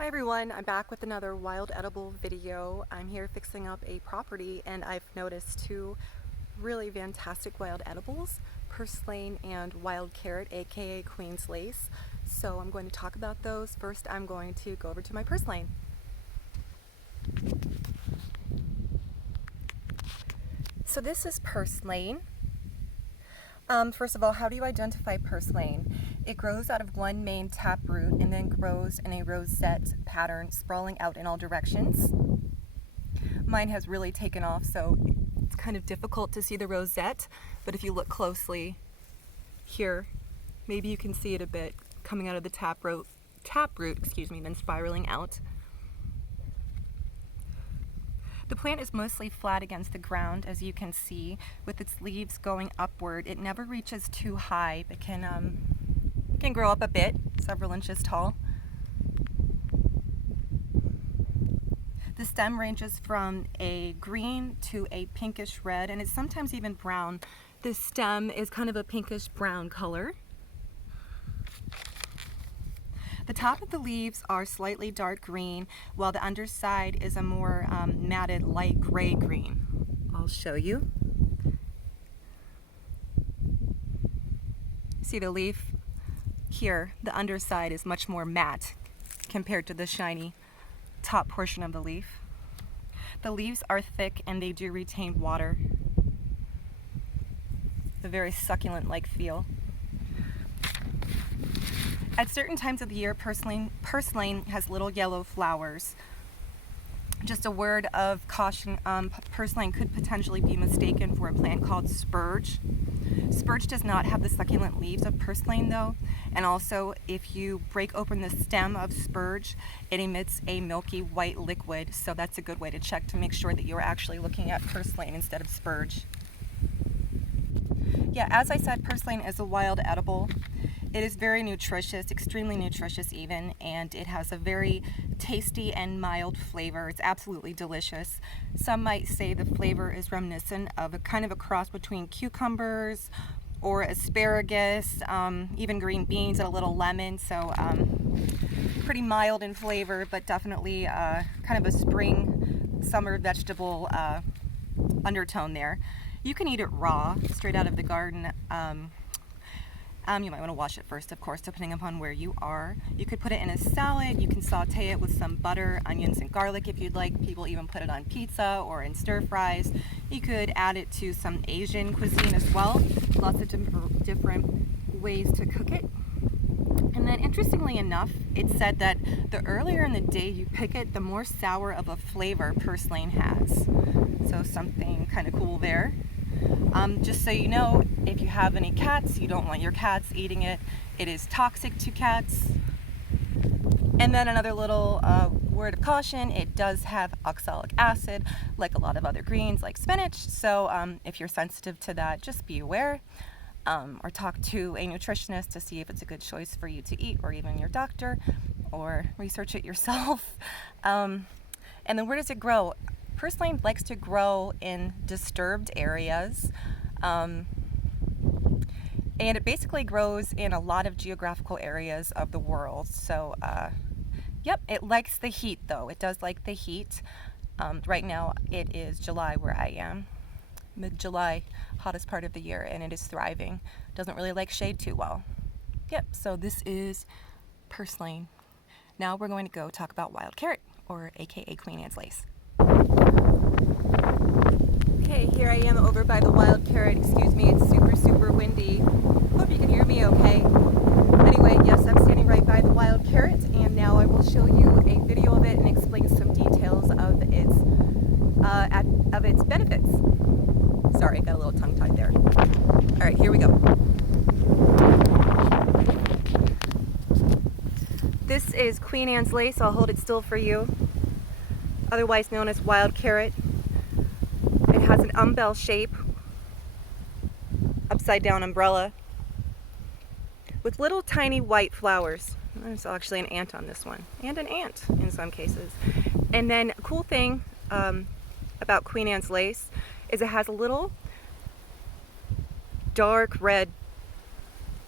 Hi everyone, I'm back with another wild edible video. I'm here fixing up a property and I've noticed two really fantastic wild edibles, purslane and wild carrot, aka Queen's Lace. So I'm going to talk about those. First I'm going to go over to my purslane. So this is purslane. First of all, how do you identify purslane? It grows out of one main taproot and then grows in a rosette pattern, sprawling out in all directions. Mine has really taken off, so it's kind of difficult to see the rosette, but if you look closely here, maybe you can see it a bit coming out of the taproot, then spiraling out. The plant is mostly flat against the ground, as you can see, with its leaves going upward. It never reaches too high, but can grow up a bit, several inches tall. The stem ranges from a green to a pinkish red, and it's sometimes even brown. The stem is kind of a pinkish brown color. The top of the leaves are slightly dark green, while the underside is a more matted light gray green. I'll show you. See the leaf? Here, the underside is much more matte compared to the shiny top portion of the leaf. The leaves are thick and they do retain water. A very succulent-like feel. At certain times of the year, purslane has little yellow flowers. Just a word of caution, purslane could potentially be mistaken for a plant called spurge. Spurge does not have the succulent leaves of purslane though, and also if you break open the stem of spurge, it emits a milky white liquid, so that's a good way to check to make sure that you're actually looking at purslane instead of spurge. Yeah, as I said, purslane is a wild edible. It is very nutritious, extremely nutritious even, and it has a very tasty and mild flavor. It's absolutely delicious. Some might say the flavor is reminiscent of a kind of a cross between cucumbers or asparagus, even green beans and a little lemon, so pretty mild in flavor, but definitely kind of a spring, summer vegetable undertone there. You can eat it raw, straight out of the garden. You might want to wash it first, of course, depending upon where you are. You could put it in a salad. You can saute it with some butter, onions, and garlic if you'd like. People even put it on pizza or in stir fries. You could add it to some Asian cuisine as well. Lots of different ways to cook it. And then, interestingly enough, it's said that the earlier in the day you pick it, the more sour of a flavor purslane has. So something kind of cool there. Just so you know, if you have any cats, you don't want your cats eating it. It is toxic to cats. And then another little word of caution, it does have oxalic acid, like a lot of other greens, like spinach. So if you're sensitive to that, just be aware. Or talk to a nutritionist to see if it's a good choice for you to eat, or even your doctor, or research it yourself. And then where does it grow? Purslane likes to grow in disturbed areas, and it basically grows in a lot of geographical areas of the world. So, yep, it likes the heat though. It does like the heat. Right now it is July where I am, mid-July, hottest part of the year, and it is thriving. Doesn't really like shade too well. Yep, so this is purslane. Now we're going to go talk about wild carrot, or aka Queen Anne's lace. Okay, here I am over by the wild carrot. Excuse me, it's super windy. Hope you can hear me okay. Anyway, yes, I'm standing right by the wild carrot, and now I will show you a video of it and explain some details of its benefits. Sorry, I got a little tongue-tied there. All right, here we go. This is Queen Anne's lace. I'll hold it still for you. Otherwise known as wild carrot. It has an umbel shape, upside down umbrella, with little tiny white flowers. There's actually an ant on this one, and an ant in some cases. And then a cool thing about Queen Anne's lace is it has a little dark red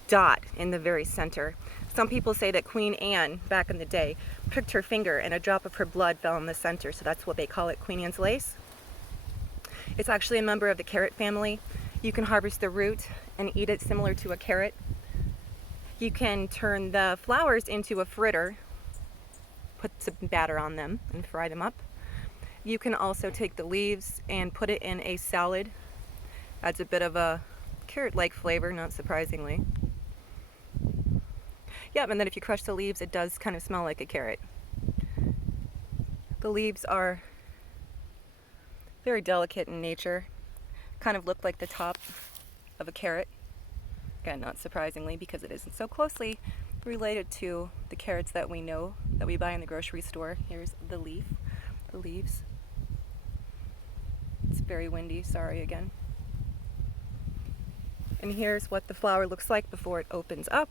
dot in the very center. Some people say that Queen Anne, back in the day, pricked her finger and a drop of her blood fell in the center, so that's what they call it, Queen Anne's lace. It's actually a member of the carrot family. You can harvest the root and eat it similar to a carrot. You can turn the flowers into a fritter, put some batter on them and fry them up. You can also take the leaves and put it in a salad. Adds a bit of a carrot-like flavor, not surprisingly. Yep, and then if you crush the leaves, it does kind of smell like a carrot. The leaves are very delicate in nature, kind of look like the top of a carrot. Again, not surprisingly, because it isn't so closely related to the carrots that we know, that we buy in the grocery store. Here's the leaves. It's very windy, sorry again. And here's what the flower looks like before it opens up.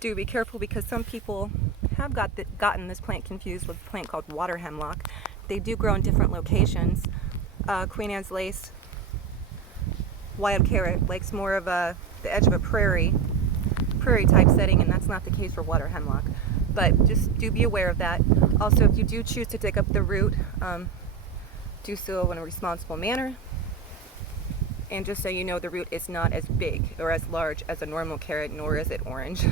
Do be careful, because some people have gotten this plant confused with a plant called water hemlock. They do grow in different locations. Queen Anne's lace, wild carrot, likes more of the edge of a prairie type setting, and that's not the case for water hemlock. But just do be aware of that. Also, if you do choose to dig up the root, do so in a responsible manner. And just so you know, the root is not as big or as large as a normal carrot, nor is it orange.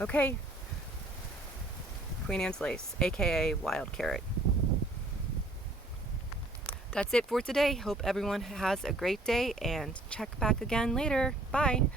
Okay, Queen Anne's lace, aka wild carrot. That's it for today. Hope everyone has a great day, and check back again later. Bye.